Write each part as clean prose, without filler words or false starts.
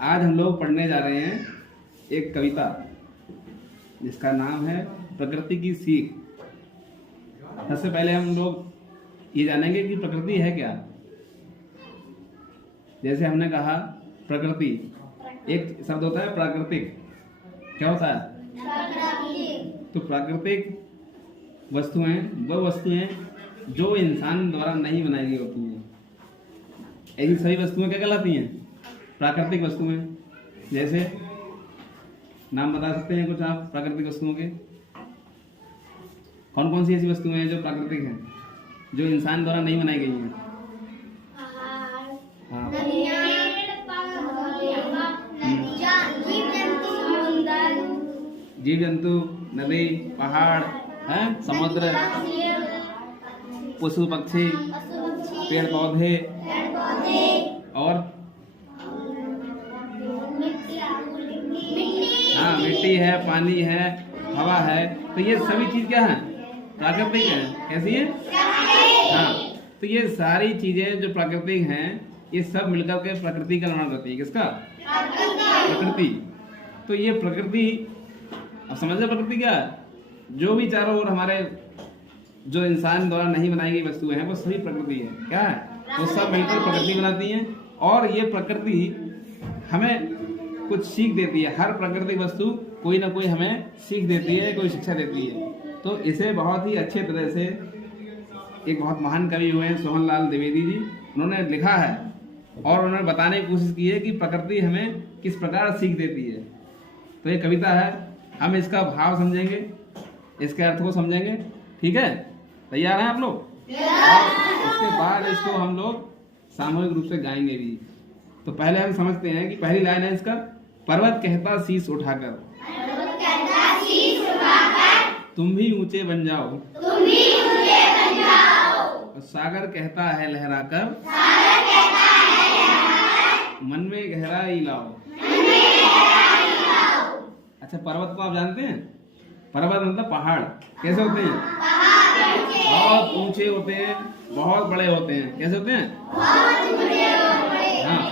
आज हम लोग पढ़ने जा रहे हैं एक कविता जिसका नाम है प्रकृति की सीख। सबसे पहले हम लोग ये जानेंगे कि प्रकृति है क्या। जैसे हमने कहा प्रकृति, एक शब्द होता है प्राकृतिक। क्या होता है? तो प्राकृतिक वस्तुएं वो वस्तुएं जो इंसान द्वारा नहीं बनाई गई होती हैं। ऐसी सभी वस्तुएं क्या कहलाती हैं? प्राकृतिक वस्तुएं। जैसे नाम बता सकते हैं कुछ आप प्राकृतिक वस्तुओं के? कौन कौन सी ऐसी वस्तुएं हैं जो प्राकृतिक हैं, जो इंसान द्वारा नहीं बनाई गई हैं? हाँ, जीव जंतु, नदी, पहाड़, हैं, समुद्र, पशु पक्षी, पेड़ पौधे और हाँ मिट्टी है, पानी है, हवा है। तो ये सभी चीज क्या है? प्राकृतिक है। कैसी है? हाँ, तो ये सारी चीजें जो प्राकृतिक हैं ये सब मिलकर के प्रकृति का निर्माण करती है। किसका? प्रकृति। तो ये प्रकृति, अब समझ रहे प्रकृति क्या है? जो भी चारों ओर हमारे जो इंसान द्वारा नहीं बनाई गई वस्तुएं हैं वो सभी प्रकृति है। क्या है? वो सब मिलकर प्रकृति बनाती हैं और ये प्रकृति हमें कुछ सीख देती है। हर प्राकृतिक वस्तु कोई ना कोई हमें सीख देती है, कोई शिक्षा देती है। तो इसे बहुत ही अच्छे तरह से एक बहुत महान कवि हुए हैं सोहनलाल द्विवेदी जी, उन्होंने लिखा है और उन्होंने बताने की कोशिश की है कि प्रकृति हमें किस प्रकार सीख देती है। तो ये कविता है, हम इसका भाव समझेंगे, इसके अर्थ को समझेंगे। ठीक है? तैयार हैं आप लोग? और उसके बाद इसको हम लोग सामूहिक रूप से गाएंगे भी। तो पहले हम समझते हैं कि पहली लाइन है इसका, पर्वत कहता शीश उठाकर तुम भी ऊंचे बन जाओ, और सागर कहता है लहराकर मन में गहराई लाओ। अच्छा, पर्वत को आप जानते हैं? पर्वत मतलब पहाड़। कैसे होते हैं? बहुत ऊंचे होते हैं, बहुत बड़े होते हैं। कैसे होते हैं? हाँ,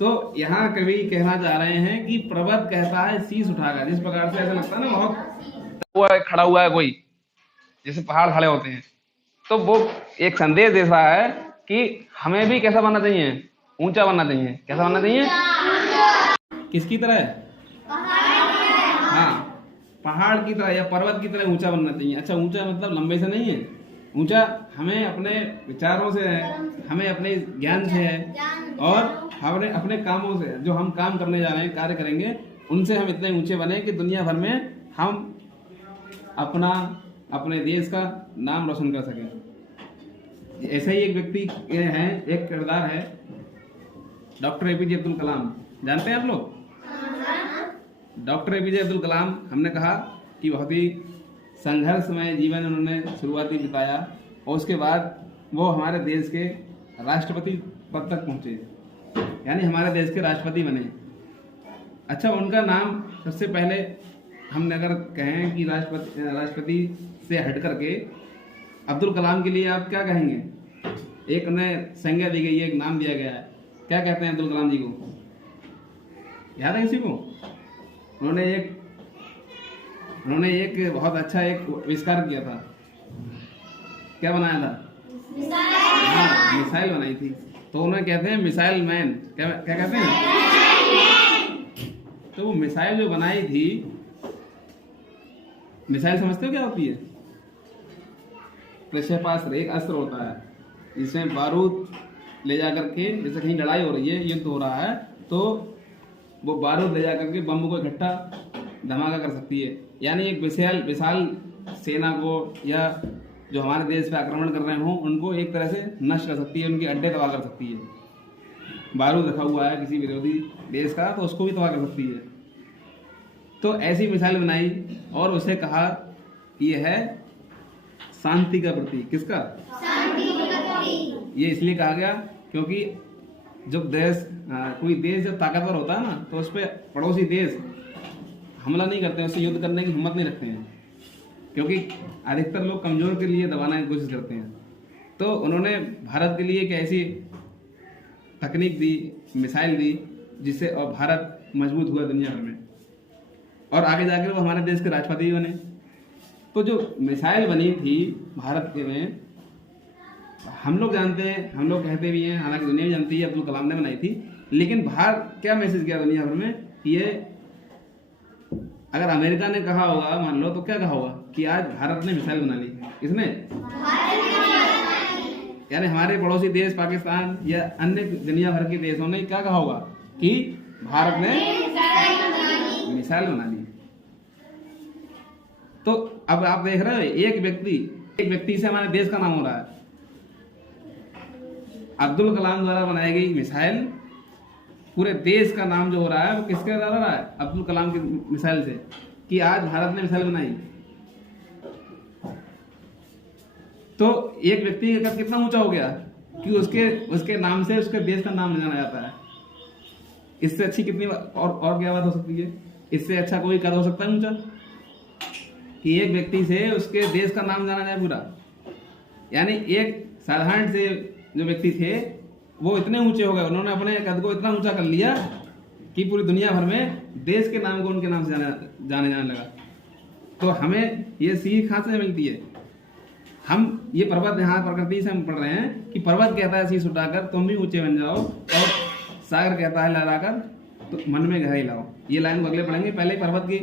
तो यहाँ कवि कहना चाह रहे हैं कि पर्वत कहता है शीश उठाकर। जिस प्रकार से ऐसा लगता है ना बहुत खड़ा हुआ है कोई, जैसे पहाड़ खड़े होते हैं, तो वो एक संदेश दे रहा है कि हमें भी कैसा बनना चाहिए? ऊंचा बनना चाहिए। कैसा बनना चाहिए? किसकी तरह? हाँ, पहाड़ की तरह या पर्वत की तरह ऊंचा बनना चाहिए। अच्छा, ऊंचा मतलब लंबे से नहीं है, ऊंचा हमें अपने विचारों से है, हमें अपने ज्ञान से है, और हमें अपने कामों से, जो हम काम करने जा रहे हैं, कार्य करेंगे, उनसे हम इतने ऊंचे बने कि दुनिया भर में हम अपने देश का नाम रोशन कर सकें। ऐसा ही एक व्यक्ति है, एक किरदार है, डॉक्टर एपीजे अब्दुल कलाम। जानते हैं आप लोग? डॉक्टर एपीजे अब्दुल कलाम, हमने कहा कि बहुत ही संघर्षमय जीवन उन्होंने शुरुआती बिताया और उसके बाद वो हमारे देश के राष्ट्रपति पद तक पहुंचे, यानी हमारे देश के राष्ट्रपति बने। अच्छा, उनका नाम सबसे पहले हमने अगर कहें कि राष्ट्रपति से हट करके अब्दुल कलाम के लिए आप क्या कहेंगे? एक उन्हें संज्ञा दी गई है, एक नाम दिया गया है। क्या कहते हैं अब्दुल कलाम जी को? याद है किसी को? उन्होंने एक बहुत अच्छा एक आविष्कार किया था। क्या बनाया था? हाँ, मिसाइल बनाई थी। तो उन्हें कहते हैं मिसाइल मैन। क्या कहते हैं? तो वो मिसाइल जो बनाई थी, मिसाइल समझते हो क्या होती है? प्रक्षेपास्त्र एक अस्त्र होता है जिसमें बारूद ले जाकर के, जैसे कहीं लड़ाई हो रही है, युद्ध हो रहा है, तो वो बारूद ले जाकर के बम को इकट्ठा धमाका कर सकती है। यानी एक विशाल सेना को या जो हमारे देश पे आक्रमण कर रहे हों उनको एक तरह से नष्ट कर सकती है, उनके अड्डे तबाह कर सकती है। बारूद रखा हुआ है किसी विरोधी देश का तो उसको भी तबाह कर सकती है। तो ऐसी मिसाइल बनाई और उसे कहा कि यह है शांति का प्रतीक। किसका? शांति का प्रतीक। ये इसलिए कहा गया क्योंकि जब कोई देश जब ताकतवर होता है ना, तो उस पर पड़ोसी देश हमला नहीं करते हैं, उससे युद्ध करने की हिम्मत नहीं रखते हैं, क्योंकि अधिकतर लोग कमजोर के लिए दबाने की कोशिश करते हैं। तो उन्होंने भारत के लिए एक ऐसी तकनीक दी, मिसाइल दी जिससे और भारत मजबूत हुआ दुनिया भर में, और आगे जाकर वो हमारे देश के राष्ट्रपति भी बने। तो जो मिसाइल बनी थी भारत के में, हम लोग जानते हैं, हम लोग कहते भी हैं, हालांकि दुनिया भी जानती है अब्दुल कलाम ने बनाई थी, लेकिन भारत क्या मैसेज किया दुनिया भर में कि ये अगर अमेरिका ने कहा होगा, मान लो, तो क्या कहा होगा कि आज भारत ने मिसाइल बना ली। किसने? यानी हमारे पड़ोसी देश पाकिस्तान या अन्य दुनिया भर के देशों ने क्या कहा होगा कि भारत ने मिसाइल बना ली। तो अब आप देख रहे हो, एक व्यक्ति से हमारे देश का नाम हो रहा है। अब्दुल कलाम द्वारा बनाई गई मिसाइल, पूरे देश का नाम जो हो रहा है वो किसके द्वारा रहा है? अब्दुल कलाम की मिसाइल से, कि आज भारत ने मिसाइल बनाई। तो एक व्यक्ति का कद कितना ऊंचा हो गया कि उसके नाम से उसके देश का नाम जाना जाता है। इससे अच्छी कितनी और क्या बात हो सकती है? इससे अच्छा कोई कद हो सकता है ऊंचा कि एक व्यक्ति से उसके देश का नाम जाना जाए पूरा। यानी एक साधारण से जो व्यक्ति थे वो इतने ऊंचे हो गए, उन्होंने अपने कद को इतना ऊंचा कर लिया कि पूरी दुनिया भर में देश के नाम को उनके नाम से जाने लगा। तो हमें ये सीख कहाँ से मिलती है? हम ये पर्वत यहाँ प्रकृति से हम पढ़ रहे हैं कि पर्वत कहता है शीश उठाकर तुम भी ऊंचे बन जाओ, और सागर कहता है लहराकर तो मन में गहराई लाओ। ये लाइन अगले पढ़ेंगे। पहले ही पर्वत की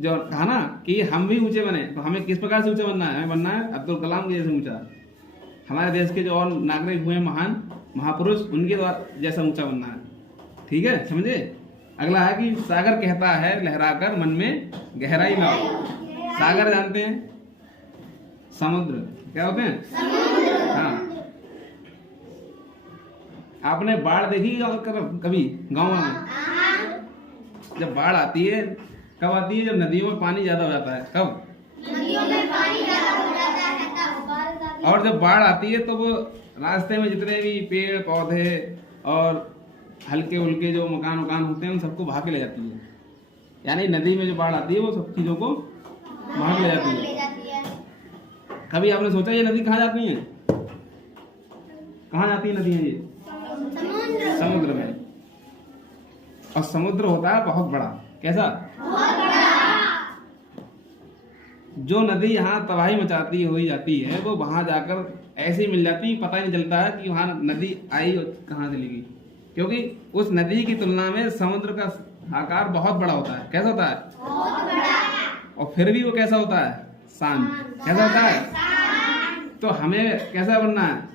जो कहा ना कि हम भी ऊंचे बने, तो हमें किस प्रकार से ऊंचा बनना है? हमें बनना है अब्दुल कलाम के जैसे ऊंचा। हमारे देश के जो और नागरिक हुए महान महापुरुष, उनके द्वारा जैसा ऊंचा बनना है। ठीक है, समझे? अगला है कि सागर कहता है लहराकर मन में गहराई लाओ। सागर जानते हैं? समुद्र क्या होते हैं? समुद्र। हाँ, आपने बाढ़ देखी कभी गाँव में? जब बाढ़ आती है कब आती है? जब नदियों में पानी ज्यादा हो जाता है। कब? नदियों में पानी ज्यादा हो जाता है तब। और जब बाढ़ आती है तो वो रास्ते में जितने भी पेड़ पौधे और हल्के उल्के जो मकान होते हैं उन सबको भाग के ले जाती है। यानी नदी में जो बाढ़ आती है वो सब चीजों को भाग ले जाती है। कभी आपने सोचा ये नदी कहाँ जाती है? कहाँ जाती है नदियां? ये समुद्र में। और समुद्र होता है बहुत बड़ा। कैसा? बहुत बड़ा। जो नदी यहाँ तबाही मचाती हुई जाती है वो वहां जाकर ऐसे ही मिल जाती है, पता ही नहीं चलता है कि वहां नदी आई और कहाँ चली गई, क्योंकि उस नदी की तुलना में समुद्र का आकार बहुत बड़ा होता है। कैसा होता है? बहुत बड़ा। और फिर भी वो कैसा होता है? शांत। कैसा होता है? तो हमें कैसा बनना है?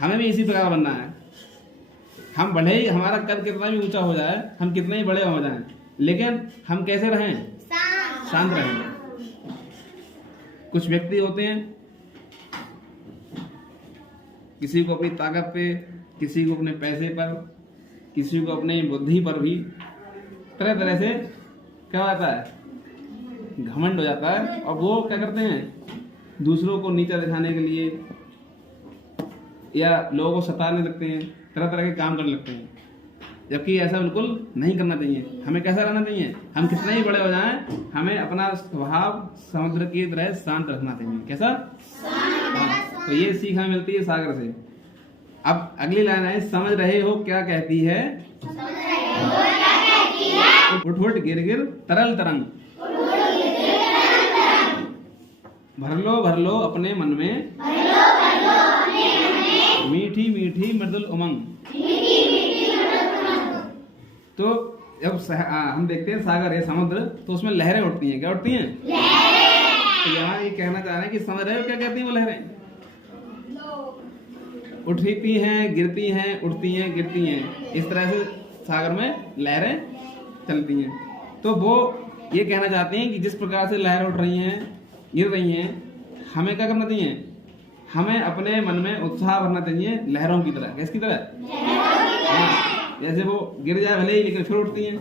हमें भी इसी प्रकार बनना है। हम भले ही हमारा कद कितना भी ऊंचा हो जाए, हम कितने ही बड़े हो जाएं, लेकिन हम कैसे रहें? शांत रहें। कुछ व्यक्ति होते हैं, किसी को अपनी ताकत पे, किसी को अपने पैसे पर, किसी को अपनी बुद्धि पर भी तरह तरह से क्या होता है? घमंड हो जाता है। और वो क्या करते हैं? दूसरों को नीचा दिखाने के लिए या लोगों को सताने लगते हैं, तरह तरह के काम करने लगते हैं, जबकि ऐसा बिल्कुल नहीं करना चाहिए। हमें कैसा रहना चाहिए? हम कितने ही बड़े हो जाएं, हमें अपना स्वभाव समुद्र की तरह शांत रखना चाहिए। कैसा? हाँ। तो ये सीख हमें मिलती है सागर से। अब अगली लाइन है, समझ रहे हो क्या कहती है? उठ उठ गिर गिर तरल तरंग, भर लो अपने मन में मीठी मीठी मृदुल उमंग। तो जब हम देखते हैं सागर है, समुद्र, तो उसमें लहरें उठती हैं। क्या उठती हैं? तो यहाँ ये कहना चाह रहे हैं कि समझ रहे हो क्या कहती हैं वो लहरें? उठती हैं, गिरती हैं, उठती हैं, गिरती हैं। इस तरह से सागर में लहरें चलती हैं। तो वो ये कहना चाहते हैं कि जिस प्रकार से लहरें उठ रही हैं, गिर रही हैं, हमें क्या करना चाहिए? हमें अपने मन में उत्साह भरना चाहिए लहरों की तरह। किसकी तरह? हाँ, जैसे वो गिर जाए भले ही, लेकिन फिर उठती हैं।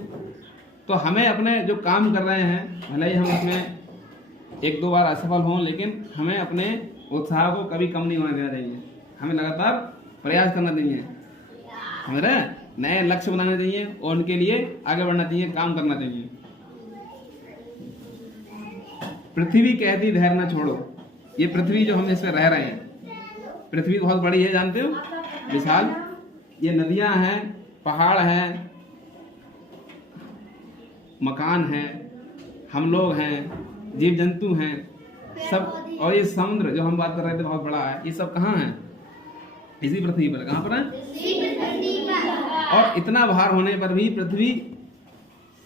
तो हमें अपने जो काम कर रहे हैं, भले ही हम उसमें एक दो बार असफल हों, लेकिन हमें अपने उत्साह को कभी कम नहीं होने देना चाहिए। हमें लगातार प्रयास करना चाहिए, हमारे नए लक्ष्य बनाने चाहिए और उनके लिए आगे बढ़ना चाहिए, काम करना चाहिए। पृथ्वी कहती धैर्य न छोड़ो। ये पृथ्वी जो हम इस पे रह रहे हैं, पृथ्वी बहुत बड़ी है, जानते हो, विशाल। ये नदियां हैं, पहाड़ हैं, मकान है, हम लोग हैं, जीव जंतु हैं सब, और ये समुद्र जो हम बात कर रहे थे बहुत बड़ा है, ये सब कहाँ है? इसी पृथ्वी पर। कहाँ पर है? और इतना भार होने पर भी पृथ्वी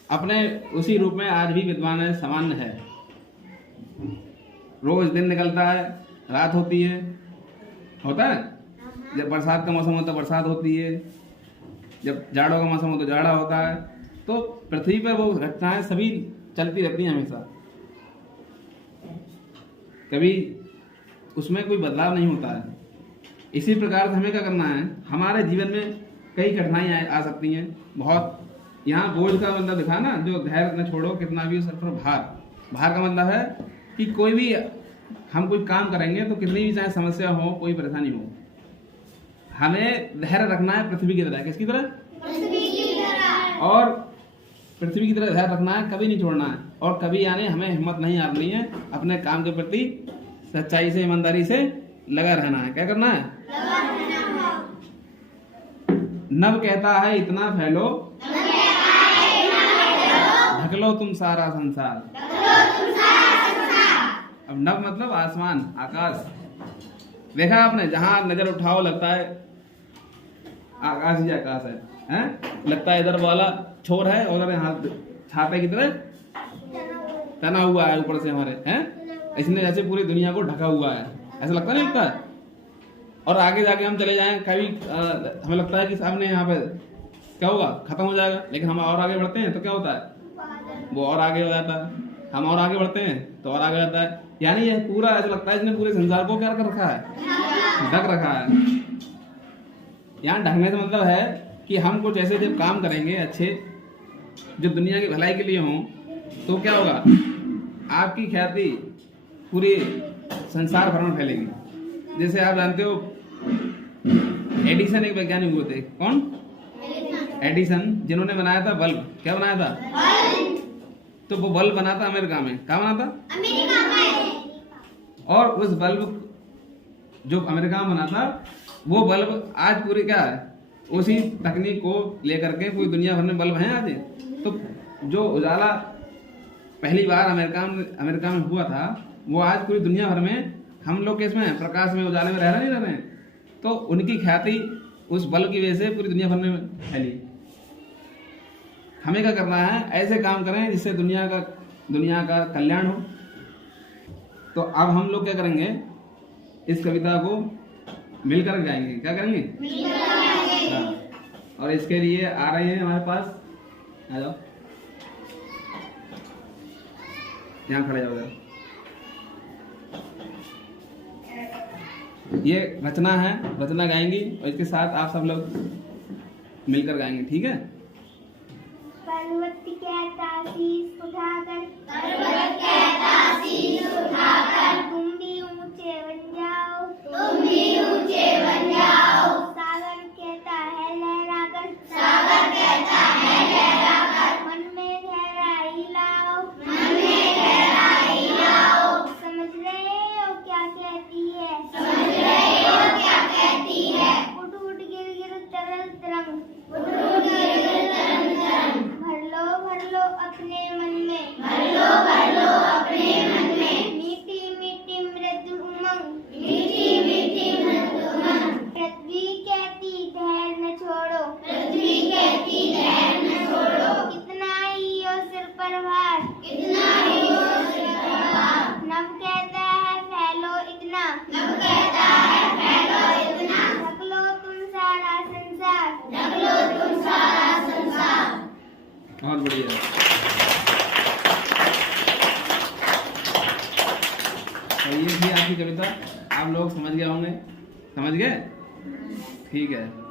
अपने उसी रूप में आज भी विद्वान है, सामान्य है। रोज दिन निकलता है, रात होती है, होता है। जब बरसात का मौसम होता है बरसात होती है, जब जाड़ों का मौसम हो तो जाड़ा होता है। तो पृथ्वी पर वो घटनाएं सभी चलती रहती हैं हमेशा, कभी उसमें कोई बदलाव नहीं होता है। इसी प्रकार से हमें क्या करना है, हमारे जीवन में कई कठिनाइयाँ आ सकती हैं बहुत। यहाँ बोझ का मतलब दिखा ना, जो धैर्य न छोड़ो कितना भी सर पर भार। भार का मतलब है कि कोई भी हम कोई काम करेंगे तो कितनी भी चाहे समस्या हो, कोई परेशानी हो, हमें धैर्य रखना है पृथ्वी की तरह। किसकी तरह? पृथ्वी की तरह। और पृथ्वी की तरह धैर्य रखना है, कभी नहीं छोड़ना है। और कभी यानी हमें हिम्मत नहीं हारनी है, अपने काम के प्रति सच्चाई से, ईमानदारी से लगा रहना है। क्या करना है? लगा रहना है। नभ कहता है इतना फैलो, ढक लो तुम सारा संसार। अब नभ मतलब आसमान, आकाश। देखा आपने, जहां नजर उठाओ लगता है आकाश ही आकाश है, लगता है इधर वाला छोर है, उधर यहाँ छाते की तरह तना हुआ है ऊपर से हमारे, हैं इसने जैसे पूरी दुनिया को ढका हुआ है, ऐसा लगता नहीं लगता है? और आगे जाके हम चले जाएं, कभी हमें लगता है कि सामने यहाँ पे क्या होगा, खत्म हो जाएगा, लेकिन हम और आगे बढ़ते हैं तो क्या होता है, वो और आगे हो जाता है। हम और आगे बढ़ते हैं तो और आगे जाता है। यानी यह पूरा ऐसा लगता है इसने पूरे संसार को क्या कर रखा है, ढक रखा है। यहाँ ढकने से मतलब है कि हम कुछ ऐसे जब काम करेंगे अच्छे, जो दुनिया की भलाई के लिए हों, तो क्या होगा, आपकी ख्याति पूरी संसार भर में फैलेगी। जैसे आप जानते हो एडिसन एक वैज्ञानिक हुए थे। कौन? एडिसन, जिन्होंने बनाया था बल्ब। क्या बनाया था? बल्ब। तो वो बल्ब बना था अमेरिका में। कहाँ बना था? अमेरिका में। और उस बल्ब जो अमेरिका में बना था, वो बल्ब आज पूरी क्या है, उसी तकनीक को लेकर के पूरी दुनिया भर में बल्ब हैं आज। तो जो उजाला पहली बार अमेरिका में हुआ था, वो आज पूरी दुनिया भर में हम लोग के इसमें प्रकाश में, उजाले में रह रहे हैं। तो उनकी ख्याति उस बल्ब की वजह से पूरी दुनिया भर में फैली। हमें क्या करना है, ऐसे काम करें जिससे दुनिया का कल्याण हो। तो अब हम लोग क्या करेंगे, इस कविता को मिलकर गाएंगे। क्या करेंगे? मिलकर। और इसके लिए आ रहे हैं हमारे पास, आ जाओ, यहाँ खड़े जाओ। ये रचना है, रचना गाएंगी और इसके साथ आप सब लोग मिलकर गाएंगे, ठीक है? पर्वत कहता शीश उठाकर, तुम भी ऊंचे बन जाओ, सागर कहता है लहराकर, मन में गहराई लाओ, समझ रहे हो क्या कहती है, उठ उठ गिर गिर तरल तरंग, भर लो अपने मन में, मीठी मीठी मृदु उमंग, पृथ्वी कहती धैर्य न छोड़ो, कितना ही हो सिर पर भार, नभ कहता है फैलो इतना, ढक लो तुम सारा संसार। बहुत बढ़िया। तो ये थी आपकी कविता, आप लोग समझ गए होंगे, समझ गए? ठीक है।